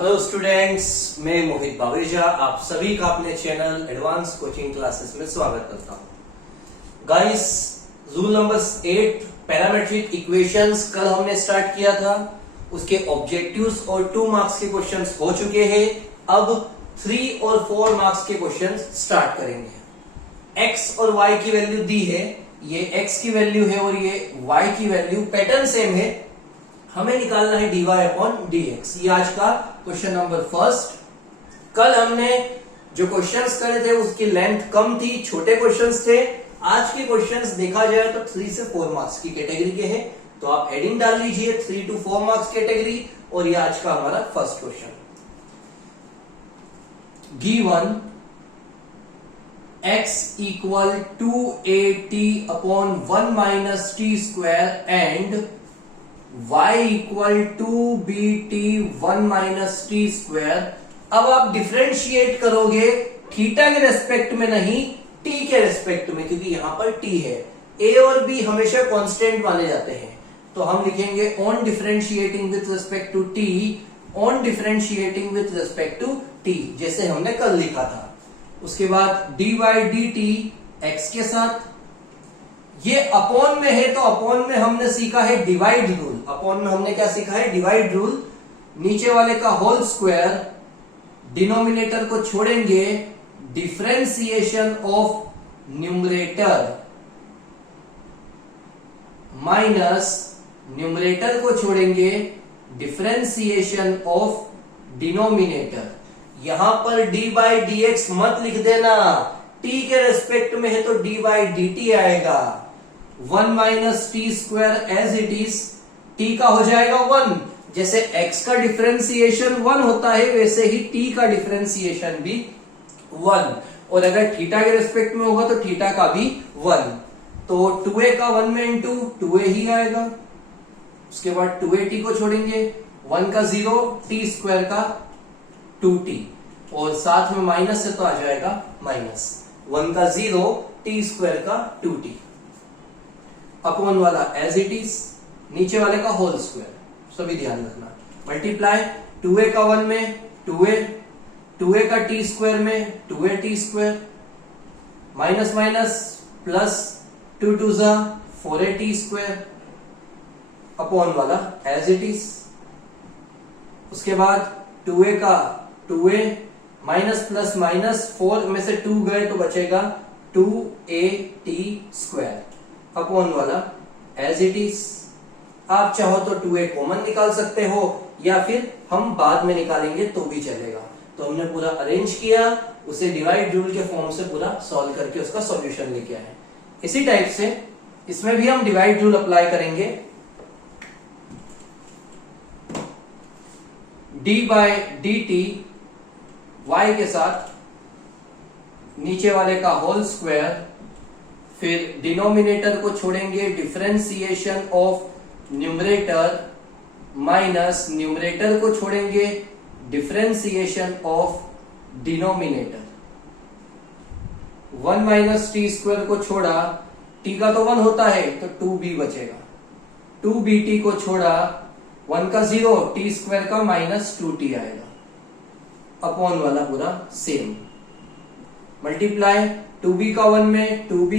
Hello students, मैं मोहित बावेजा आप सभी का अपने चैनल एडवांस कोचिंग क्लासेस में स्वागत करता हूं। Guys, rule number 8 parametric equations कल हमने स्टार्ट किया था। उसके ऑब्जेक्टिव्स और 2 मार्क्स के क्वेश्चंस हो चुके हैं। अब 3 और 4 मार्क्स के क्वेश्चंस स्टार्ट करेंगे। x और y की वैल्यू दी है, ये x की वैल्यू है और ये y की वैल्यू, पैटर्न सेम है। हमें निकालना है dy अपॉन dx। ये आज का क्वेश्चन नंबर फर्स्ट। कल हमने जो क्वेश्चंस करे थे उसकी लेंथ कम थी, छोटे क्वेश्चंस थे। आज के क्वेश्चंस देखा जाए तो 3 से 4 मार्क्स की कैटेगरी के हैं, तो आप हेडिंग डाल लीजिए 3 to 4 मार्क्स कैटेगरी। और ये आज का हमारा first question. Given x equal 2at upon 1 minus t square and y equal 2bt 1 minus t square. अब आप डिफरेंशिएट करोगे थीटा के रेस्पेक्ट में नहीं, t के रेस्पेक्ट में, क्योंकि यहां पर t है। a और b हमेशा कांस्टेंट माने जाते हैं, तो हम लिखेंगे on differentiating with respect to t, on differentiating with respect to t, जैसे हमने कल लिखा था। उसके बाद dy dt x के साथ, ये अपॉन में है तो अपॉन में हमने सीखा है डिवाइड रूल। अपॉन में हमने क्या सीखा है? Divide rule. नीचे वाले का होल स्क्वायर, डिनोमिनेटर को छोड़ेंगे, differentiation of numerator minus numerator को छोड़ेंगे, डिफरेंशिएशन ऑफ डिनोमिनेटर। यहां पर डी बाई डी एक्स मत लिख देना, t के रेस्पेक्ट में है तो डी बाई डी टी आएगा। 1 minus t square as it is, t का हो जाएगा 1। जैसे x का डिफरेंशिएशन 1 होता है वैसे ही t का डिफरेंशिएशन भी 1। और अगर थीटा के रेस्पेक्ट में होगा तो थीटा का भी 1। तो 2a का 1 में इंटू 2a ही आएगा। उसके बाद 2at को छोड़ेंगे, 1 का 0, t स्क्वायर का 2t, और साथ में माइनस है तो आ जाएगा माइनस 1 का 0, t स्क्वायर का 2t, अपॉन वाला एज इट इज, नीचे वाले का होल स्क्वायर, सभी ध्यान रखना। मल्टीप्लाई 2a का 1 में 2a, 2a का t स्क्वायर में 2at square, minus minus plus 2 2 जा 4at स्क्वायर, अपॉन वाला एज इट इज। उसके बाद 2a का 2a, माइनस प्लस माइनस 4 में से 2 गए तो बचेगा 2at स्क्वायर, अपॉन वाला एज इट इज। आप चाहो तो 2a कॉमन निकाल सकते हो या फिर हम बाद में निकालेंगे तो भी चलेगा। तो हमने पूरा अरेंज किया, उसे डिवाइड रूल के फॉर्म से पूरा सॉल्व करके उसका सॉल्यूशन लेके आए। इसी टाइप से इसमें भी हम डिवाइड रूल अप्लाई करेंगे। D by d T y के साथ, नीचे वाले का होल स्क्वायर, फिर डिनोमिनेटर को छोड़ेंगे, differentiation of numerator minus numerator को छोड़ेंगे, differentiation of denominator. 1 minus t square को छोड़ा, t का तो 1 होता है तो 2b बचेगा, 2bt को छोड़ा, 1 का 0, t स्क्वायर का माइनस 2t आएगा, अपॉन वाला पूरा सेम। मल्टीप्लाई 2b का 1 में 2b,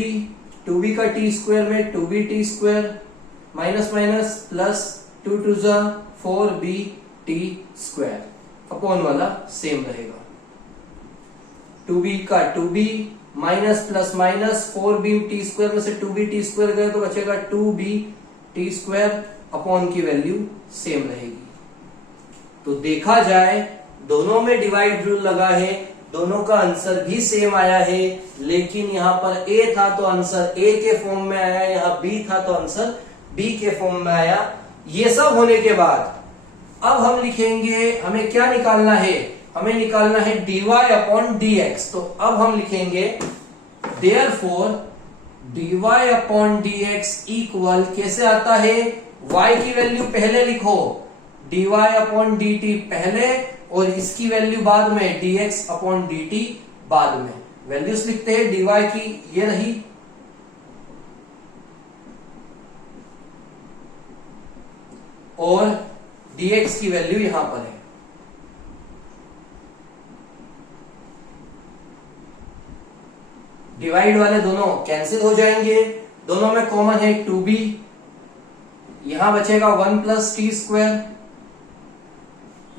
2b का t स्क्वायर में 2bt square, minus minus plus 2 2 जा 4bt स्क्वायर, अपॉन वाला सेम रहेगा। 2b का 2b, minus plus minus 4bt square में से 2bt स्क्वायर गए तो बचेगा 2bt स्क्वायर, अपॉन की वैल्यू सेम रहेगी। तो देखा जाए दोनों में डिवाइड रूल लगा है, दोनों का आंसर भी सेम आया है, लेकिन यहां पर a था तो आंसर a के फॉर्म में आया, यहां b था तो आंसर b के फॉर्म में आया। ये सब होने के बाद अब हम लिखेंगे, हमें क्या निकालना है? हमें निकालना है dy अपॉन dx। तो अब हम लिखेंगे therefore dy upon dx equal, कैसे आता है? y की वैल्यू पहले लिखो, dy अपॉन dt पहले, और इसकी वैल्यू बाद में, dx अपॉन dt बाद में। वैल्यूज लिखते हैं, dy की ये रही, और dx की वैल्यू यहां पर है। डिवाइड वाले दोनों कैंसिल हो जाएंगे, दोनों में कॉमन है 2b, यहां बचेगा 1 प्लस टी स्क्वायर,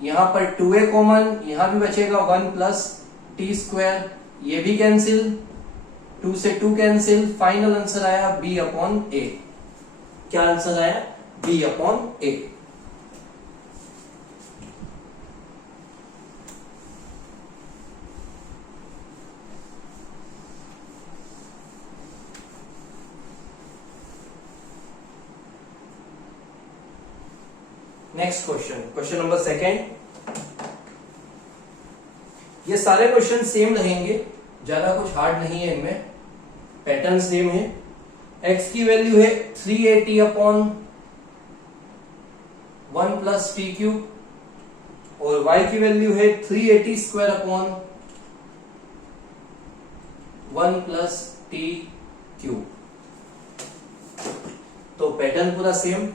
यहां पर 2a कॉमन, यहां भी बचेगा 1 प्लस टी स्क्वायर, ये भी कैंसिल, 2 से 2 कैंसिल, फाइनल आंसर आया b अपॉन a। क्या आंसर आया? b upon a। Next question, question number second. ये सारे क्वेश्चन सेम रहेंगे, ज्यादा कुछ हार्ड नहीं है इनमें, पैटर्न सेम है। x की वैल्यू है 380 अपॉन 1 प्लस टी क्यूब और y की वैल्यू है 380 square upon 1 plus t cube. तो पैटर्न पूरा सेम,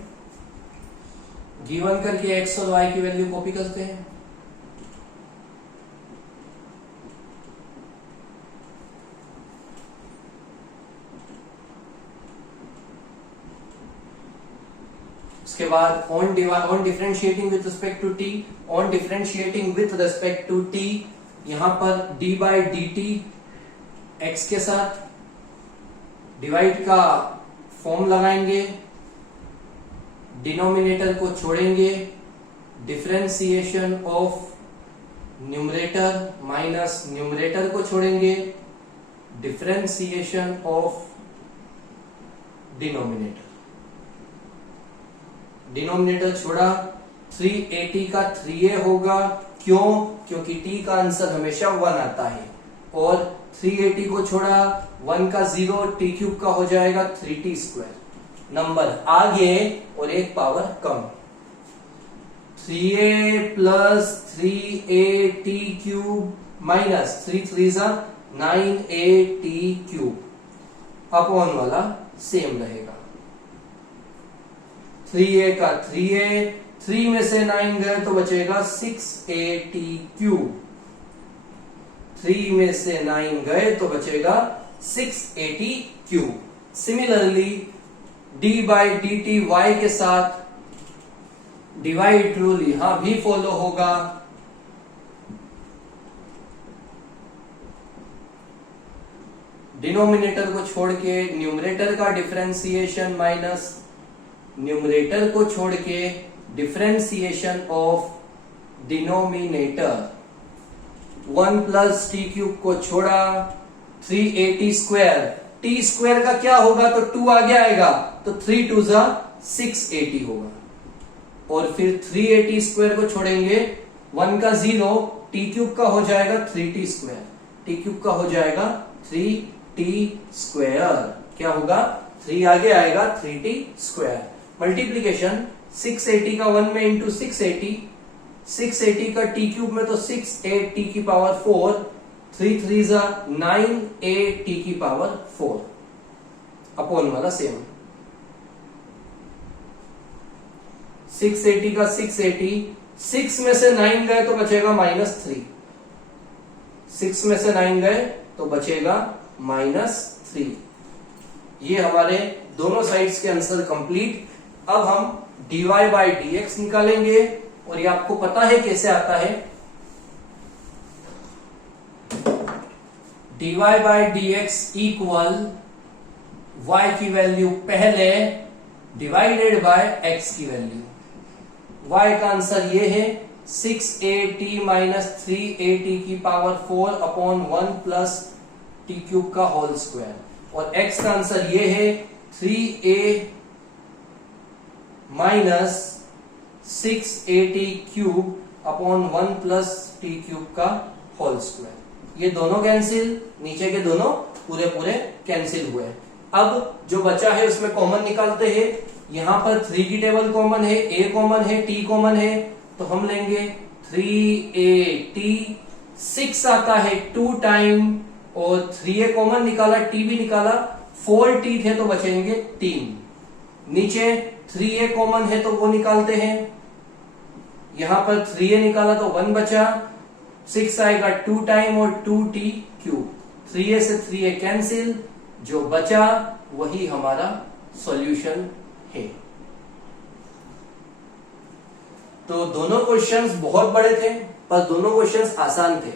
गिवन करके x और y की वैल्यू कॉपी करते हैं। उसके बाद on differentiating with respect to t, on differentiating with respect to t, यहां पर d by d t x के साथ डिवाइड का फॉर्म लगाएंगे, डिनोमिनेटर को छोड़ेंगे, differentiation of numerator minus numerator को छोड़ेंगे, डिफरेंशिएशन ऑफ डिनोमिनेटर, डिनोमिनेटर छोड़ा, 380 का 3a होगा, क्यों? क्योंकि t का आंसर हमेशा 1 आता है, और 380 को छोड़ा, 1 का 0, t क्यूब का हो जाएगा 3t स्क्वायर। नंबर आगे और एक पावर कम, 3a plus 3at cube minus 3 3 9at cube upon वाला सेम रहेगा। 3a का 3a, 3 में से 9 गए तो बचेगा 6at क्यूब, 3 में से 9 गए तो बचेगा 6at cube. Similarly d by d t y के साथ डिवाइड रूल यहां भी फॉलो होगा, डिनोमिनेटर को छोड़ के न्यूमरेटर का डिफरेंशिएशन माइनस न्यूमरेटर को छोड़ के differentiation of denominator, 1 plus t cube को छोड़ा, 380 स्क्वायर, टी स्क्वायर का क्या होगा? तो 2 आगे आएगा, तो 3 2 680 होगा, और फिर 380 स्क्वायर को छोड़ेंगे, 1 का 0, टी क्यूब का हो जाएगा 3t स्क्वायर, टी क्यूब का हो जाएगा 3t स्क्वायर, क्या होगा? 3 आगे आएगा 3t स्क्वायर, मल्टीप्लीकेशन 680 का 1 में इंटू 680, 680 का टी क्यूब में तो 680 की पावर 4, 3 3 9at की पावर 4 अपॉन वाला सेम, 680 का 680, 6 में से 9 गए तो बचेगा -3, 6 में से 9 गए तो बचेगा -3। ये हमारे दोनों साइड्स के आंसर कंप्लीट। अब हम dy बाई dx निकालेंगे, और ये आपको पता है कैसे आता है। dy by dx equal y की वैल्यू पहले डिवाइडेड बाय x की वैल्यू, y का आंसर ये है 6at माइनस 3at की power 4 upon 1 plus t cube का होल स्क्वायर, और x का आंसर ये है 3a minus 6at cube upon 1 plus t cube का होल स्क्वायर। ये दोनों कैंसिल, नीचे के दोनों पूरे पूरे कैंसिल हुए। अब जो बचा है उसमें कॉमन निकालते हैं। यहां पर 3 की टेबल कॉमन है, a कॉमन है, t कॉमन है, तो हम लेंगे 3at, 6 आता है 2 टाइम, और 3a कॉमन निकाला, t भी निकाला, 4t थे तो बचेंगे 3। नीचे 3a कॉमन है तो वो निकालते हैं, यहां पर 3a निकाला तो 1 बचा, 6 आएगा 2 टाइम और 2t क्यूब, 3a से 3a कैंसिल, जो बचा वही हमारा सॉल्यूशन है। तो दोनों क्वेश्चंस बहुत बड़े थे पर दोनों क्वेश्चंस आसान थे।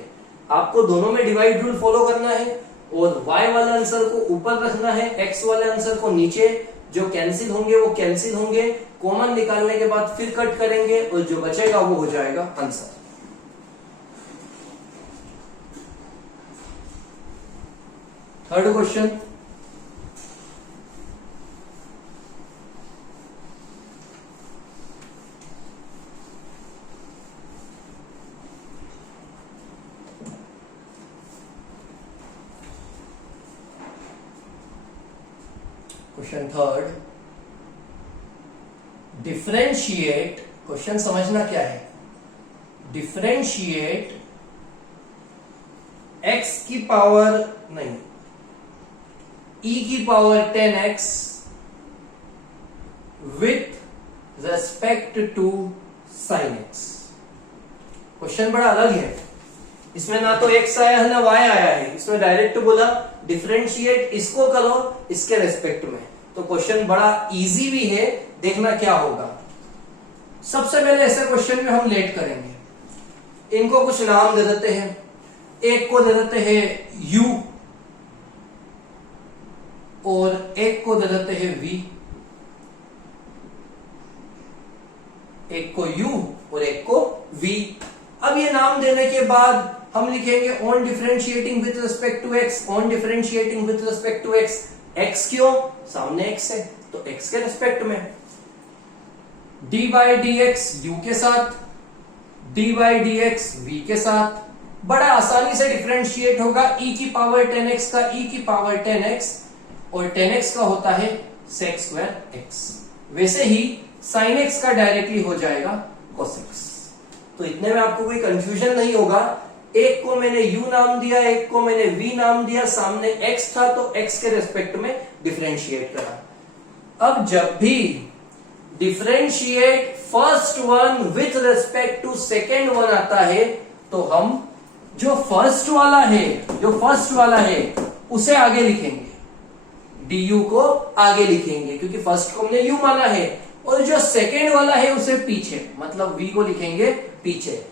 आपको दोनों में डिवाइड रूल फॉलो करना है और y वाले आंसर को ऊपर रखना है, x वाले आंसर को नीचे। जो कैंसिल होंगे वो कैंसिल होंगे, कॉमन निकालने के बाद फिर कट करेंगे और जो बचेगा वो हो जाएगा answer. Third question, question third, differentiate. Question समझना क्या है, डिफरेंशिएट x की पावर नहीं e की power 10x with respect to sin x। Question बड़ा अलग है, इसमें ना तो x आया है ना y आया है, इसमें डायरेक्ट बोला डिफरेंशिएट इसको करो इसके रेस्पेक्ट में। तो क्वेश्चन बड़ा इजी भी है, देखना क्या होगा। सबसे पहले ऐसे क्वेश्चन में हम लेट करेंगे, इनको कुछ नाम दे देते हैं। एक को दे देते हैं u और एक को दे देते हैं v। एक को u और एक को v। अब ये नाम देने के बाद हम लिखेंगे on differentiating with respect to x, on differentiating with respect to x। x क्यों, सामने x है तो x के रिस्पेक्ट में। d by d x u के साथ, d by d x v के साथ। बड़ा आसानी से डिफरेंशिएट होगा। e की पावर 10x का e की पावर 10x और 10x का होता है sec स्क्वायर x। वैसे ही sin x का डायरेक्टली हो जाएगा cos x। तो इतने में आपको कोई कंफ्यूजन नहीं होगा। एक को मैंने u नाम दिया, एक को मैंने v नाम दिया, सामने x था तो x के रेस्पेक्ट में डिफरेंशिएट करा। अब जब भी differentiate first one with respect to second one आता है तो हम जो फर्स्ट वाला है उसे आगे लिखेंगे, du को आगे लिखेंगे क्योंकि फर्स्ट को हमने u माना है, और जो सेकेंड वाला है उसे पीछे, मतलब v को लिखेंगे पीछे।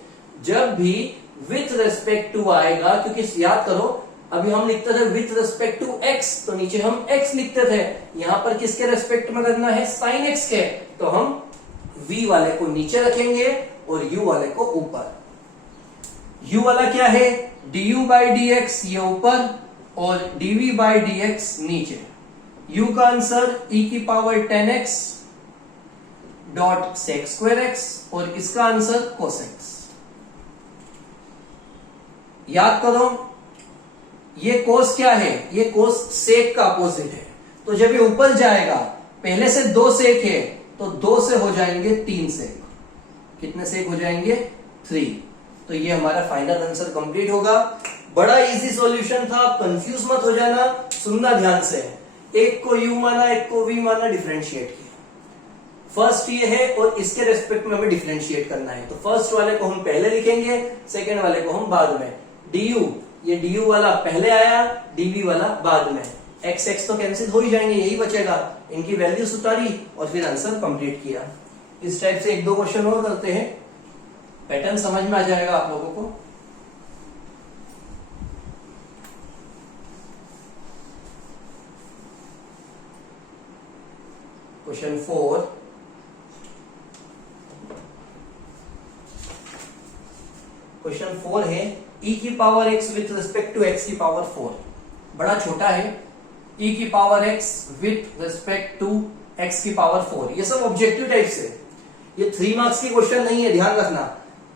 जब भी विथ रेस्पेक्ट टू आएगा, क्योंकि याद करो अभी हम लिखते थे विथ रेस्पेक्ट टू x, तो नीचे हम x लिखते थे, यहां पर किसके रेस्पेक्ट में करना है, sin x के, तो हम v वाले को नीचे रखेंगे और u वाले को ऊपर। u वाला क्या है, du बाई डी एक्स ये ऊपर और dv बाई डी एक्स नीचे। u का आंसर e की power 10x dot sec square x और इसका आंसर cos x। याद करो ये cos क्या है, ये cos sec का अपोजिट है। तो जब ये ऊपर जाएगा, पहले से 2 sec है तो 2 से हो जाएंगे 3 sec। कितने sec हो जाएंगे, 3। तो ये हमारा फाइनल आंसर कंप्लीट होगा। बड़ा इजी सॉल्यूशन था, कंफ्यूज मत हो जाना, सुनना ध्यान से। एक को u माना, एक को v माना, डिफरेंशिएट किया। फर्स्ट ये है और इसके रेस्पेक्ट में हमें डिफरेंशिएट करना है, तो फर्स्ट वाले को हम पहले लिखेंगे, सेकेंड वाले को हम बाद में। du, ये du वाला पहले आया, dv वाला बाद में। x x तो कैंसिल हो ही जाएंगे, यही बचेगा। इनकी वैल्यूज उतारी और फिर आंसर कंप्लीट किया। इस टाइप से 1-2 क्वेश्चन और करते हैं, पैटर्न समझ में आ जाएगा आप लोगों को। क्वेश्चन 4, क्वेश्चन 4 है e की power x with respect to x की पावर 4। बड़ा छोटा है, e की power x with respect to x की पावर 4। ये सब ऑब्जेक्टिव टाइप से, ये 3 मार्क्स की क्वेश्चन नहीं है, ध्यान रखना।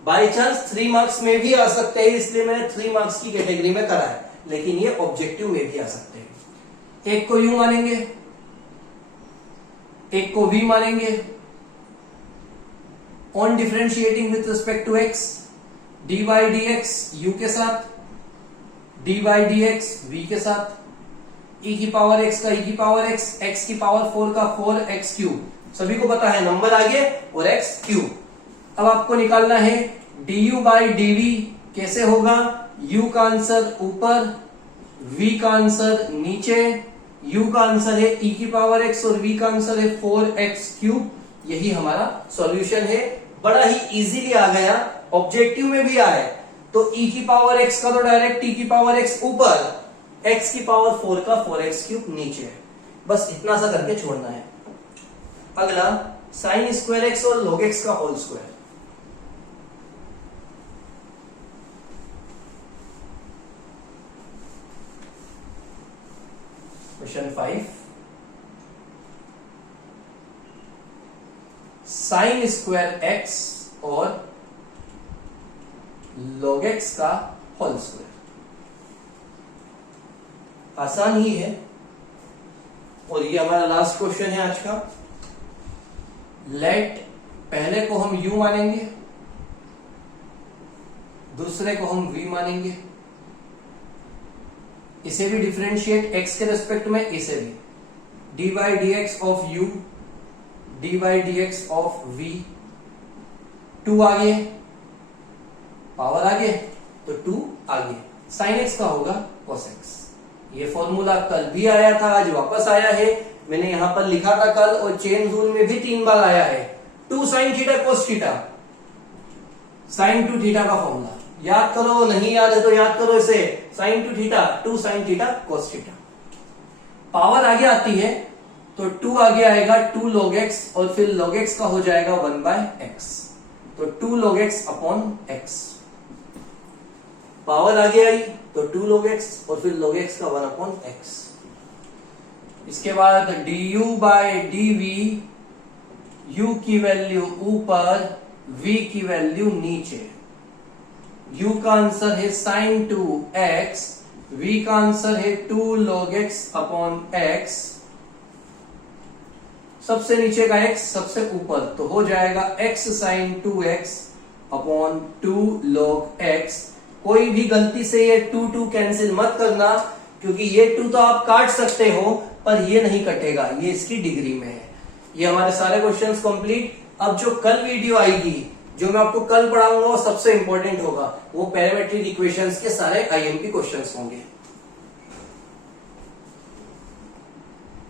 बाई चांस 3 मार्क्स में भी आ सकते हैं, इसलिए मैंने 3 मार्क्स की कैटेगरी में करा है, लेकिन ये ऑब्जेक्टिव में भी आ सकते हैं। एक को u मानेंगे, एक को v मानेंगे। On differentiating with respect to x, dy dx u के साथ, dy dx v के साथ, e की पावर x का e की पावर x, x की पावर 4 का 4x क्यूब। सभी को पता है नंबर आगे और x क्यूब। अब आपको निकालना है du बाई dv कैसे होगा, u का आंसर ऊपर v का आंसर नीचे, u का आंसर है e की पावर x और v का आंसर है 4x³। यही हमारा सॉल्यूशन है। बड़ा ही इजीली आ गया, ऑब्जेक्टिव में भी आए तो e की पावर x का तो डायरेक्ट t की पावर x ऊपर, x की पावर 4 का 4x³ नीचे। बस इतना सा करके छोड़ना है। अगला sin स्क्वायर x और log x का whole square. Question 5, sine square x और log x का होल स्क्वायर। आसान ही है और ये हमारा लास्ट क्वेश्चन है आज का। लेट पहले को हम u मानेंगे, दूसरे को हम v मानेंगे। इसे भी डिफरेंशिएट x के रेस्पेक्ट में, इसे भी dy dx of u dy dx of v। 2 आगे, पावर आगे तो 2 आगे, sin x का होगा cos x। ये फॉर्मूला कल भी आया था, आज वापस आया है। मैंने यहां पर लिखा था कल, और चेन रूल में भी 3 बार आया है। 2 sin theta cos theta, sin 2 theta का फॉर्मूला याद करो, नहीं याद है तो याद करो इसे। sin 2 theta 2 sin theta cos theta. Power आगे आती है तो 2 आगे आएगा 2 log x, और फिर log x का हो जाएगा 1/x, तो 2 log x upon x। Power आगे आई तो 2 log x, और फिर log x का 1/x। इसके बाद du बाय dv, u की वैल्यू ऊपर, v की वैल्यू नीचे। u का आंसर है sin 2x, v का आंसर है 2 log x अपॉन x। सबसे नीचे का x सबसे ऊपर, तो हो जाएगा x sin 2x upon 2 log x। कोई भी गलती से ये 2 कैंसिल मत करना, क्योंकि ये 2 तो आप काट सकते हो पर ये नहीं कटेगा, ये इसकी डिग्री में है। ये हमारे सारे क्वेश्चंस कंप्लीट। अब जो कल वीडियो आएगी, जो मैं आपको कल पढ़ाऊंगा, वो सबसे इंपॉर्टेंट होगा। वो पैरामेट्रिक इक्वेशंस के सारे आईएमपी क्वेश्चंस होंगे।